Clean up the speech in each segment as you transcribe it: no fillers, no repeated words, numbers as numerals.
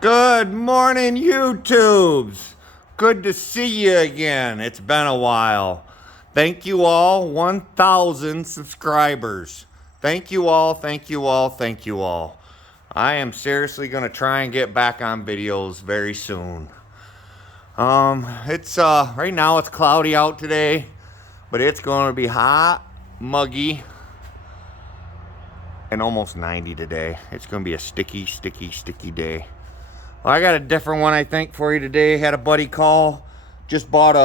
Good morning, YouTubes. Good to see you again. It's been a while. Thank you all, 1,000 subscribers. Thank you all, thank you all, thank you all. I am seriously going to try and get back on videos very soon. It's right now it's cloudy out today, but it's going to be hot, muggy, and almost 90 today. It's going to be a sticky day. Well, I got a different one, I think, for you today. Had a buddy call. Just bought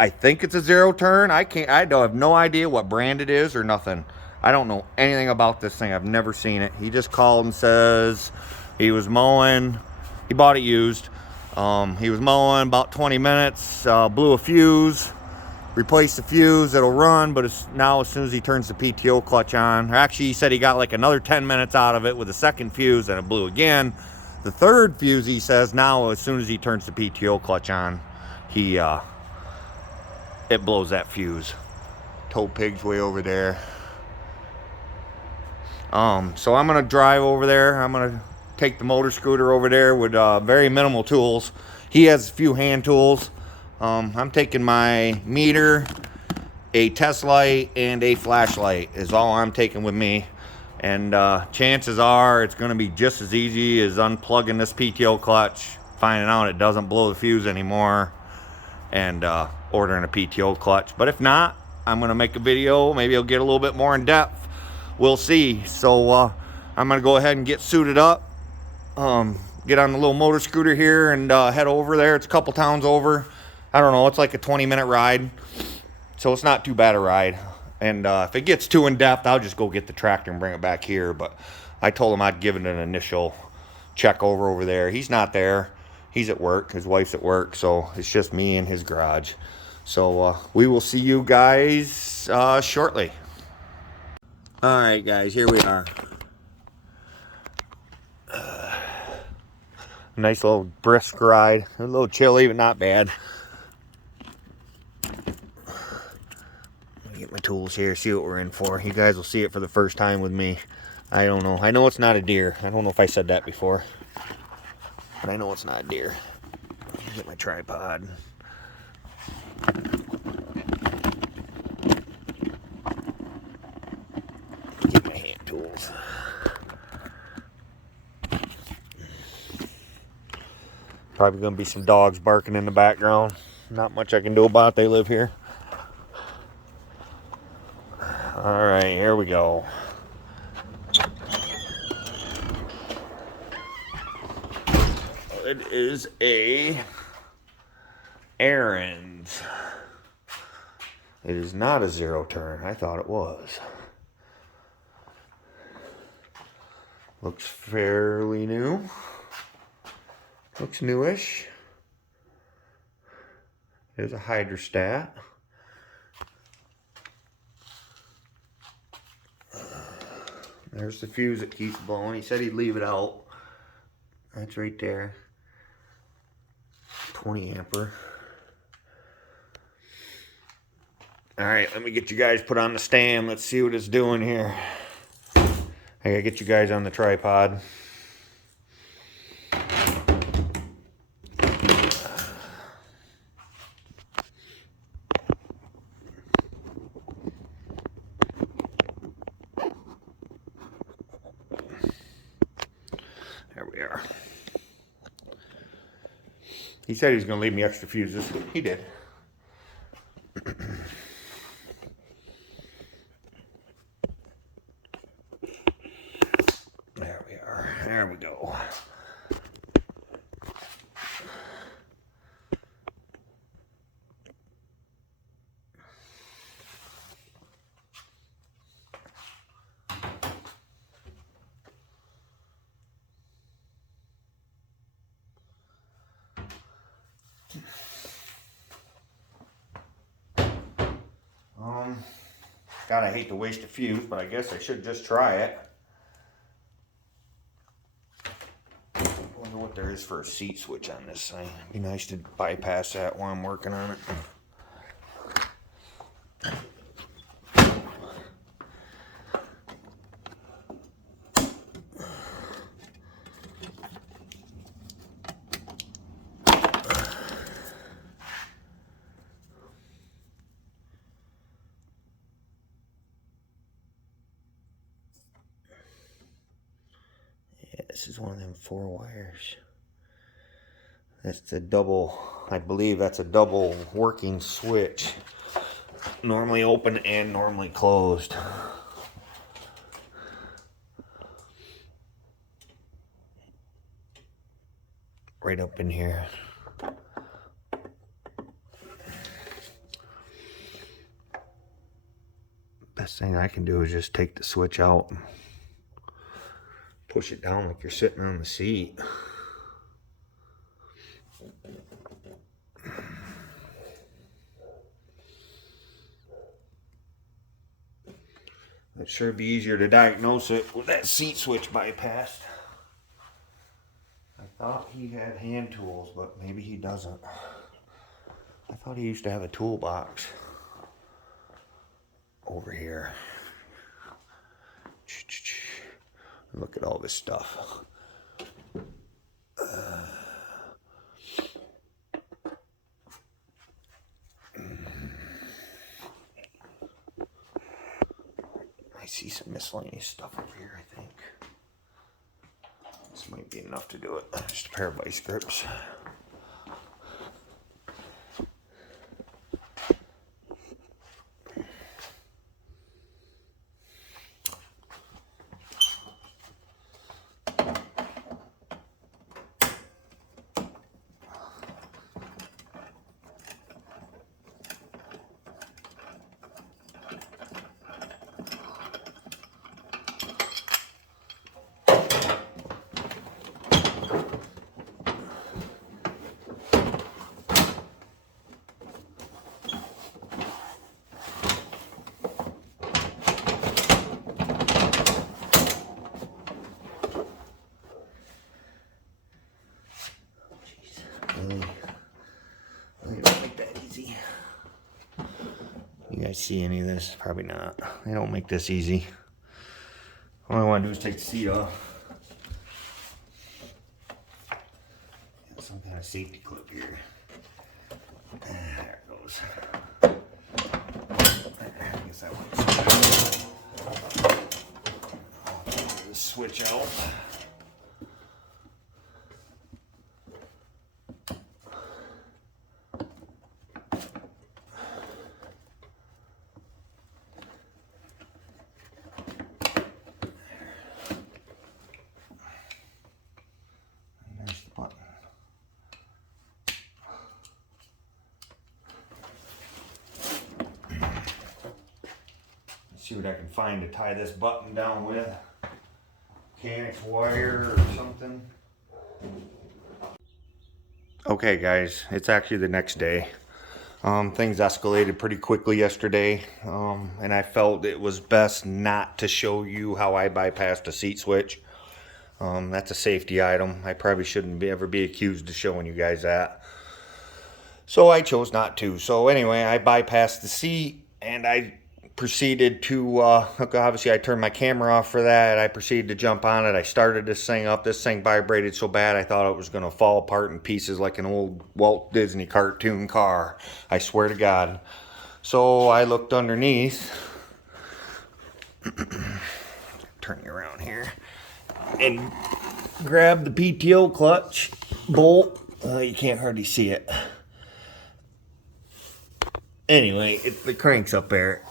I think it's a zero turn. I have no idea what brand it is or nothing. I don't know anything about this thing. I've never seen it. He just called and says he was mowing. He bought it used. He was mowing about 20 minutes, blew a fuse, replaced the fuse. It'll run, but now as soon as he turns the PTO clutch on, or actually he said he got like another 10 minutes out of it with a second fuse and it blew again. The third fuse, he says, now as soon as he turns the PTO clutch on, it blows that fuse. Tow pig's way over there. So I'm gonna drive over there. I'm gonna take the motor scooter over there with very minimal tools. He has a few hand tools. I'm taking my meter, a test light, and a flashlight is all I'm taking with me. And chances are it's going to be just as easy as unplugging this PTO clutch, finding out it doesn't blow the fuse anymore, and ordering a PTO clutch. But if not, I'm going to make a video. Maybe it'll get a little bit more in depth. We'll see. So I'm going to go ahead and get suited up, get on the little motor scooter here and head over there. It's a couple towns over. I don't know. It's like a 20-minute ride, so it's not too bad a ride. And if it gets too in-depth, I'll just go get the tractor and bring it back here. But I told him I'd give it an initial check over there. He's not there. He's at work. His wife's at work. So it's just me in his garage. So we will see you guys shortly. All right, guys. Here we are. Nice little brisk ride. A little chilly, but not bad. Get my tools here, see what we're in for. You guys will see it for the first time with me. I don't know. I know it's not a Deere. I don't know if I said that before, but I know it's not a Deere. Get my tripod. Get my hand tools. Probably gonna be some dogs barking in the background. Not much I can do about it. They live here. All right, here we go. It is a Ariens. It is not a zero turn. I thought it was. Looks fairly new. Looks newish. There's a hydrostat. There's the fuse that keeps blowing. He said he'd leave it out. That's right there. 20 ampere. Alright, let me get you guys put on the stand. Let's see what it's doing here. I gotta get you guys on the tripod. There we are. He said he was going to leave me extra fuses. He did. There we are. There we go. God, I hate to waste a fuse, but I guess I should just try it. I wonder what there is for a seat switch on this thing. It'd be nice to bypass that while I'm working on it. This is one of them 4 wires. That's the double, I believe that's a double working switch. Normally open and normally closed. Right up in here. Best thing I can do is just take the switch out and push it down like you're sitting on the seat. It sure be easier to diagnose it with that seat switch bypassed. I thought he had hand tools, but maybe he doesn't. I thought he used to have a toolbox over here. Look at all this stuff. I see some miscellaneous stuff over here, I think. This might be enough to do it. Just a pair of vice grips. You guys see any of this? Probably not. They don't make this easy. All I want to do is take the seat off. Some kind of safety clip here. There it goes. I guess that works. I'll take this switch out. See what I can find to tie this button down with. Mechanics wire or something. Okay guys, it's actually the next day. Things escalated pretty quickly yesterday, and I felt it was best not to show you how I bypassed a seat switch. That's a safety item. I probably shouldn't ever be accused of showing you guys that. So I chose not to. So anyway, I bypassed the seat and I proceeded to, obviously I turned my camera off for that. I proceeded to jump on it. I started this thing up. This thing vibrated so bad I thought it was going to fall apart in pieces like an old Walt Disney cartoon car. I swear to God. So I looked underneath. Turn you around here. And grabbed the PTO clutch bolt. You can't hardly see it. Anyway, the crank's up there.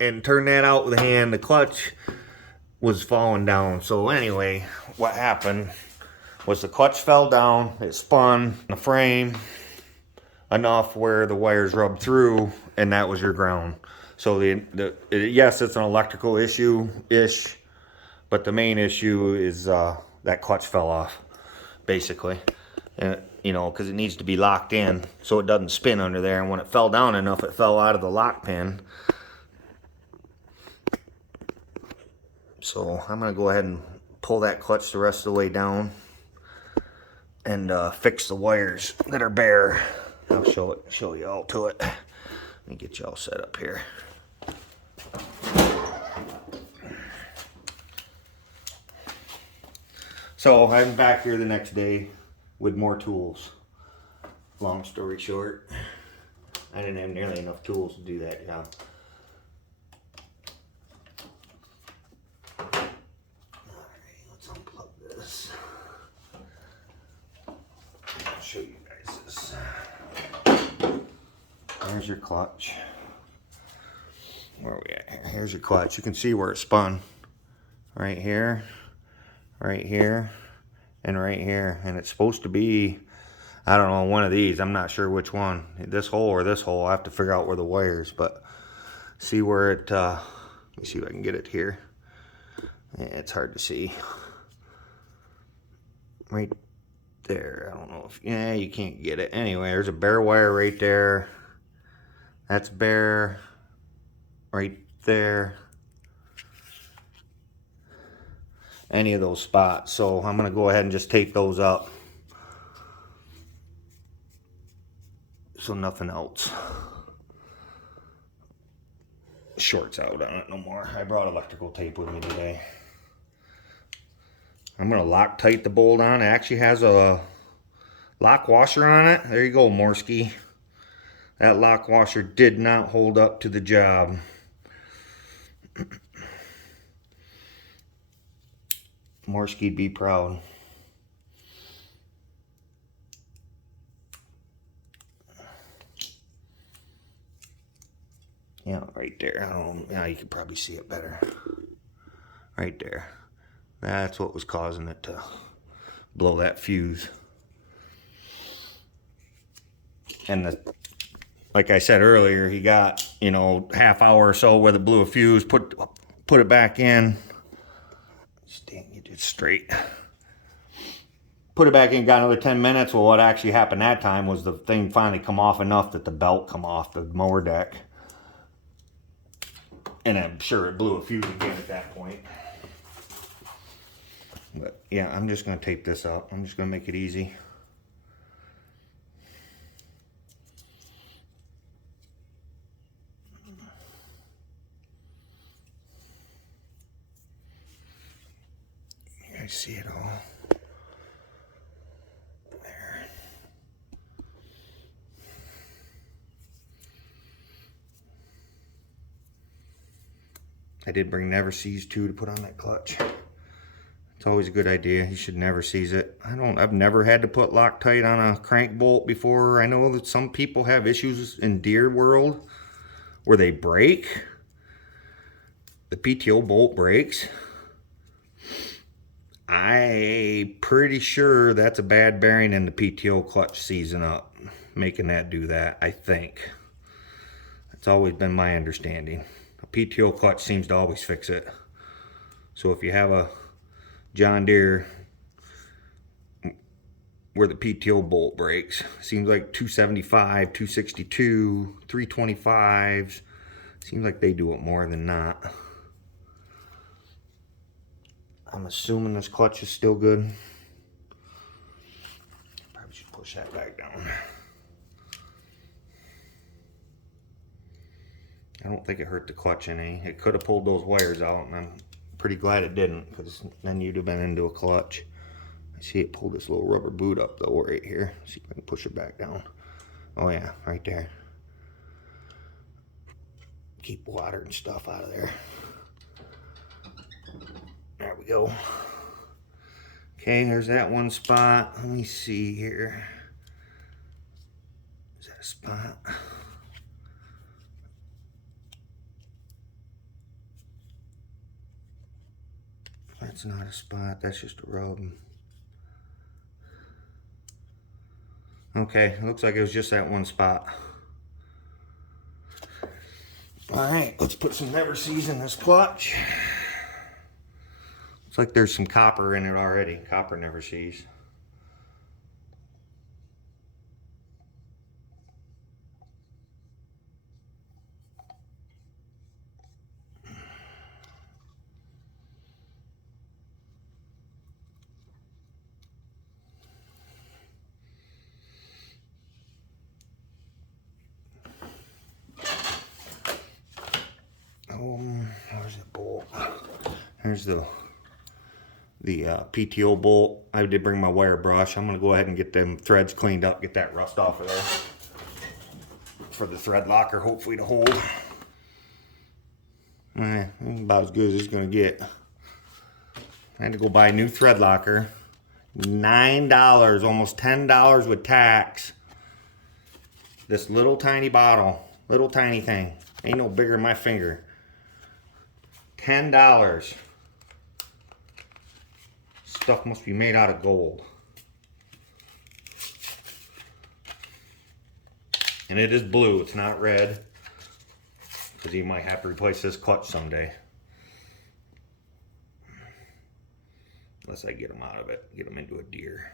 And turn that out with a hand. The clutch was falling down. So anyway, what happened was the clutch fell down. It spun the frame enough where the wires rubbed through, and that was your ground. So yes, it's an electrical issue-ish, but the main issue is that clutch fell off, basically. And you know, because it needs to be locked in so it doesn't spin under there. And when it fell down enough, it fell out of the lock pin. So I'm going to go ahead and pull that clutch the rest of the way down and fix the wires that are bare. I'll show you all to it. Let me get you all set up here. So I'm back here the next day with more tools. Long story short, I didn't have nearly enough tools to do that job. Alright, let's unplug this. show you guys this. There's your clutch. Where are we at here? Here's your clutch. You can see where it spun. Right here, and right here. And it's supposed to be, I don't know, one of these. I'm not sure which one. This hole or this hole. I have to figure out where the wires, but see where it, let me see if I can get it here. Yeah, it's hard to see. Right there. I don't know if, yeah, you can't get it. Anyway, there's a bare wire right there. That's bare right there. Any of those spots. So I'm going to go ahead and just tape those up. So nothing else shorts out on it no more. I brought electrical tape with me today. I'm going to Loctite the bolt on. It actually has a lock washer on it. There you go, Morsky. That lock washer did not hold up to the job. Morsky'd be proud. Yeah, right there. I don't know. Now you can probably see it better. Right there. That's what was causing it to blow that fuse. And like I said earlier, he got, you know, half hour or so where it blew a fuse, put it back in. Dang, you did straight. Put it back in, got another 10 minutes. Well, what actually happened that time was the thing finally come off enough that the belt come off the mower deck. And I'm sure it blew a fuse again at that point. But yeah, I'm just going to tape this up. I'm just going to make it easy. You guys see it all. There. I did bring never seize too to put on that clutch. It's always a good idea. You should never seize it. I've never had to put Loctite on a crank bolt before. I know that some people have issues in Deere world where they break. The PTO bolt breaks. I'm pretty sure that's a bad bearing in the PTO clutch seizing up, making that do that, I think. That's always been my understanding. A PTO clutch seems to always fix it. So if you have a John Deere where the PTO bolt breaks, seems like 275, 262, 325s, seems like they do it more than not. I'm assuming this clutch is still good. Probably should push that back down. I don't think it hurt the clutch any. It could have pulled those wires out, and I'm pretty glad it didn't, because then you'd have been into a clutch. I see it pulled this little rubber boot up though right here. See if I can push it back down. Oh yeah, right there. Keep water and stuff out of there. There we go. Okay, there's that one spot. Let me see here. Is that a spot? That's not a spot, that's just a rub. Okay, looks like it was just that one spot. Alright, let's put some never seize in this clutch. Looks like there's some copper in it already. Copper never seize. There's the bolt. There's the PTO bolt. I did bring my wire brush. I'm going to go ahead and get them threads cleaned up, get that rust off of there for the thread locker, hopefully to hold. About as good as it's going to get. I had to go buy a new thread locker. $9, almost $10 with tax. This little tiny bottle, little tiny thing. Ain't no bigger than my finger. $10. Stuff must be made out of gold. And it is blue, it's not red. Because you might have to replace this clutch someday. Unless I get them out of it, get them into a Deere.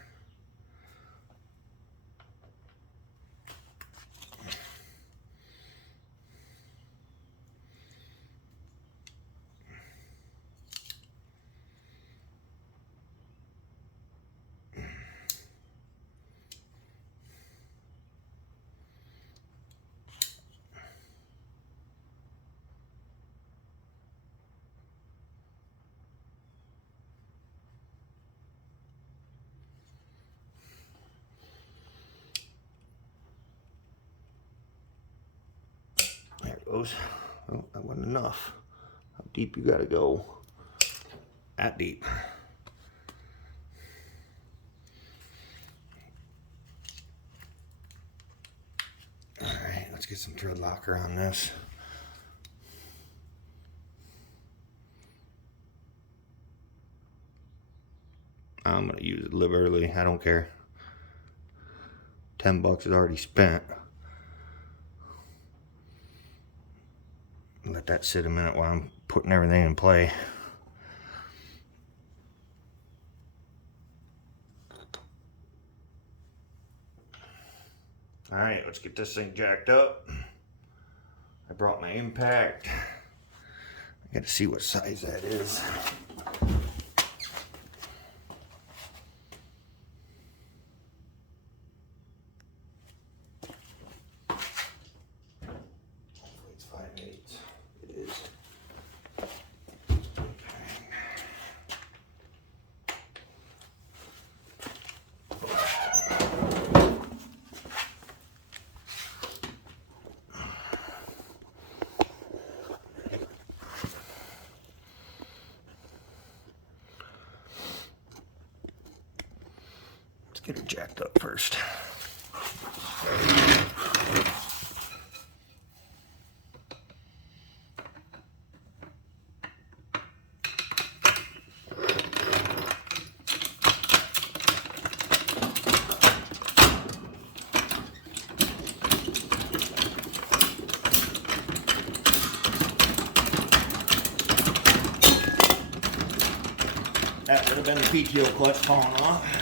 There it goes. Oh, that wasn't enough. How deep you gotta go? That deep. Alright, let's get some thread locker on this. I'm gonna use it liberally, I don't care. $10 is already spent. Let that sit a minute while I'm putting everything in play. Alright, let's get this thing jacked up. I brought my impact. I gotta see what size that is. It's 5/8. It is. Get it jacked up first. That would have been the PTO clutch falling off.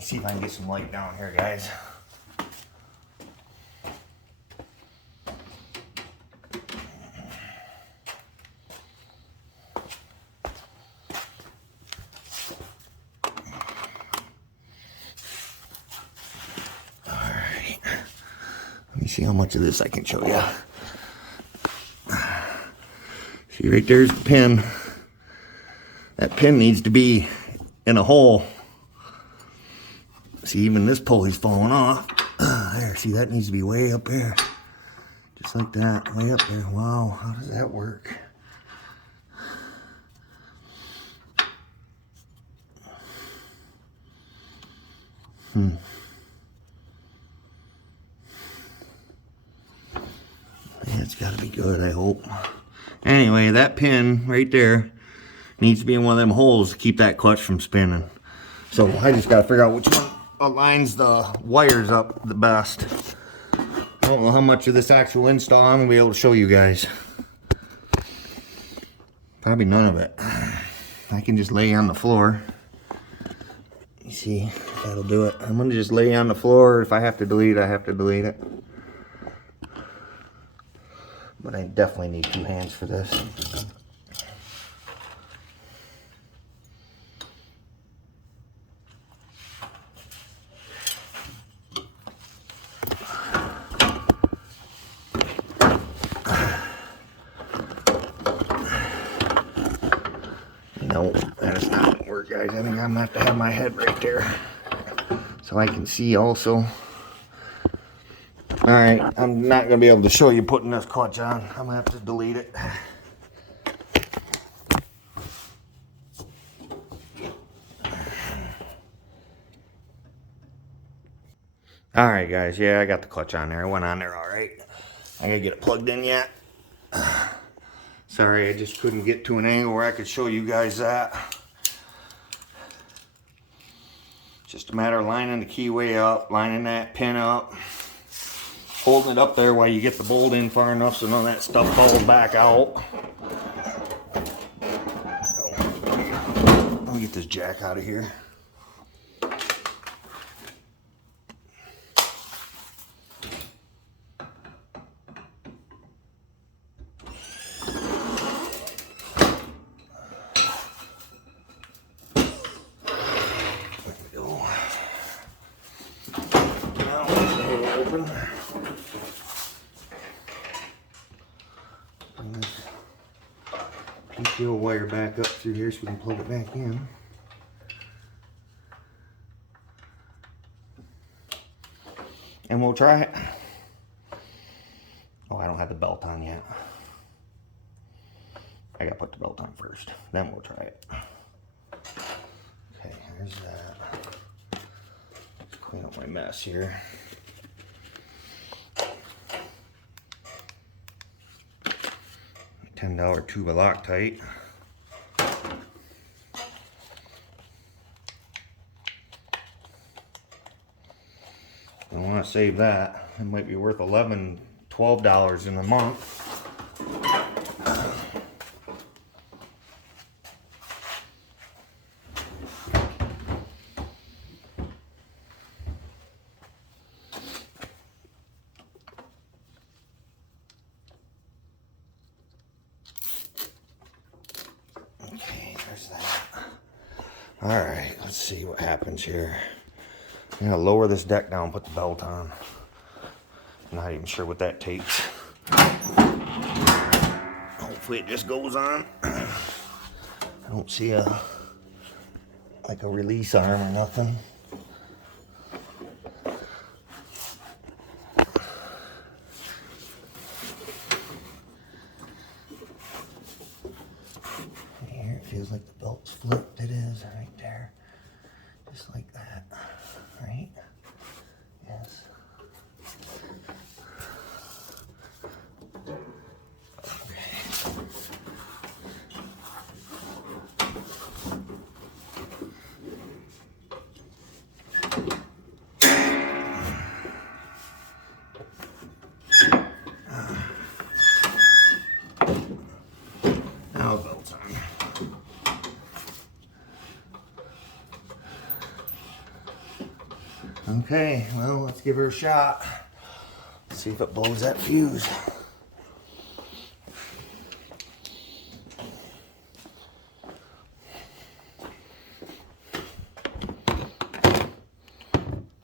See if I can get some light down here, guys. All right. Let me see how much of this I can show you. See, right there's the pin. That pin needs to be in a hole. See, even this pulley's falling off. There, see, that needs to be way up there. Just like that, way up there. Wow, how does that work? Yeah, it's gotta be good, I hope. Anyway, that pin right there needs to be in one of them holes to keep that clutch from spinning. So I just gotta figure out which one aligns the wires up the best. I don't know how much of this actual install I'm gonna be able to show you guys. Probably none of it. I can just lay on the floor. You see, that'll do it. I'm gonna just lay on the floor. If I have to delete it, I have to delete it. But I definitely need 2 hands for this. No, that is not gonna work, guys. I think I'm gonna have to have my head right there so I can see also. Alright, I'm not gonna be able to show you putting this clutch on. I'm gonna have to delete it. All right, guys. Yeah, I got the clutch on there. It went on there all right. I gotta get it plugged in yet. Sorry, I just couldn't get to an angle where I could show you guys that. Just a matter of lining the keyway up, lining that pin up, holding it up there while you get the bolt in far enough so none of that stuff falls back out. Let me get this jack out of here. Open. Bring this PTO wire back up through here so we can plug it back in. And we'll try it. Oh, I don't have the belt on yet. I gotta put the belt on first, then we'll try it. Okay, here's that. Let's clean up my mess here. $10 tube of Loctite. I want to save that. It might be worth $11, $12 in a month. Okay, there's that. All right, let's see what happens here. I'm gonna lower this deck down, put the belt on. Not even sure what that takes. Hopefully it just goes on. I don't see a release arm or nothing. Here it feels like the belt's flipped. It is right there. Just like that. Right? Yes. Now the belt's on. Okay, well, let's give her a shot. See if it blows that fuse.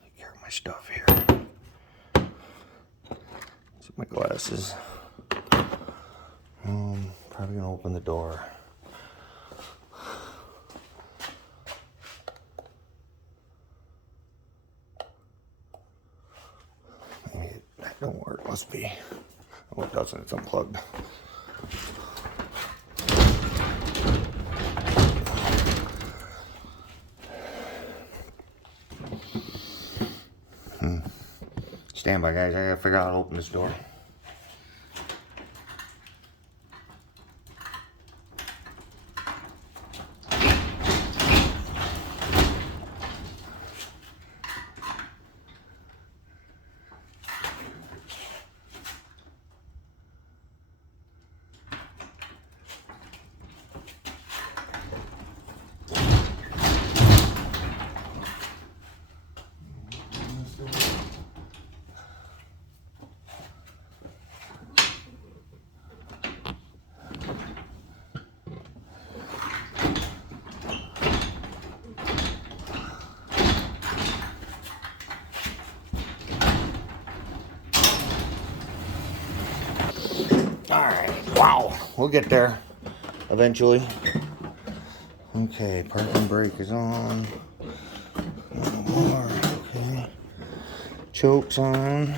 Take care of my stuff here. See my glasses. Probably gonna open the door. That don't work, must be. Oh, it doesn't, it's unplugged. Stand by, guys, I gotta figure out how to open this door. Alright, wow, we'll get there eventually. Okay, parking brake is on. No more, okay. Choke's on.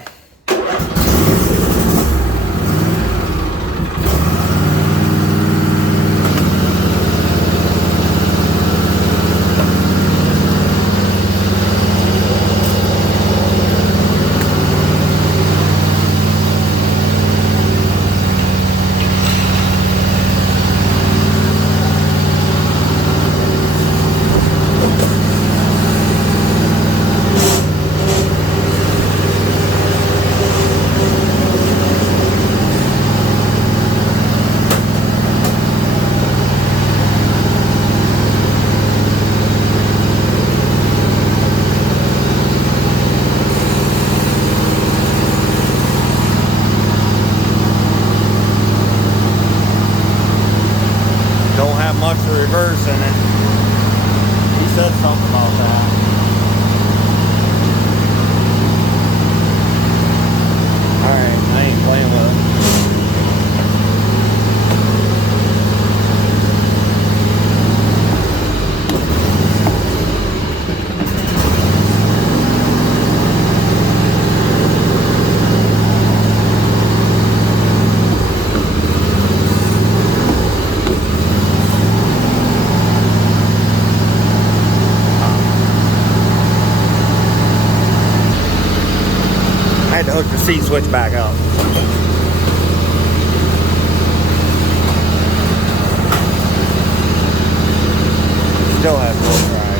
Don't have much of reverse in it. He said something about that. Alright, I ain't playing with it. I had to hook the seat switch back up. Still has no drive.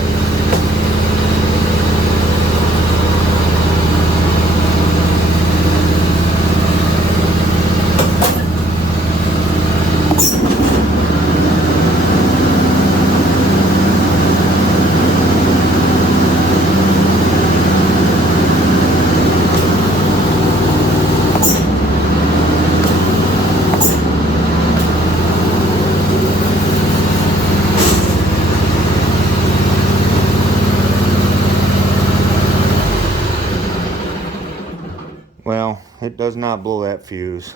Well, it does not blow that fuse.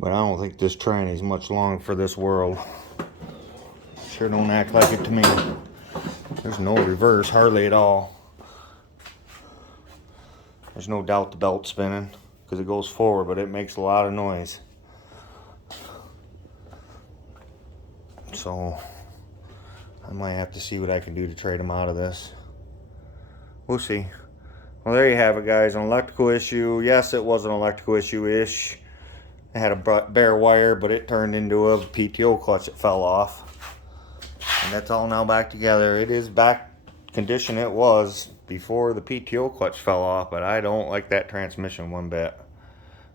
But I don't think this tranny's much long for this world. Sure don't act like it to me. There's no reverse, hardly at all. There's no doubt the belt's spinning because it goes forward, but it makes a lot of noise. So I might have to see what I can do to trade them out of this. We'll see. Well, there you have it, guys. An electrical issue. Yes, it was an electrical issue-ish. It had a bare wire, but it turned into a PTO clutch that fell off. And that's all now back together. It is back condition it was before the PTO clutch fell off, but I don't like that transmission one bit.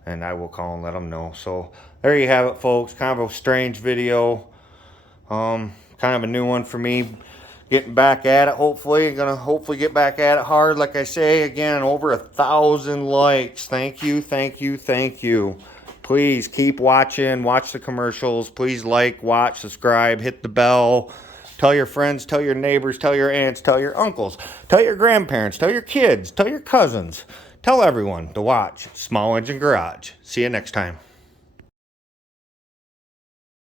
And I will call and let them know. So there you have it, folks. Kind of a strange video. Kind of a new one for me. Getting back at it, hopefully. Gonna hopefully get back at it hard. Like I say, again, over 1,000 likes. Thank you, thank you, thank you. Please keep watching. Watch the commercials. Please like, watch, subscribe, hit the bell. Tell your friends, tell your neighbors, tell your aunts, tell your uncles, tell your grandparents, tell your kids, tell your cousins. Tell everyone to watch Small Engine Garage. See you next time.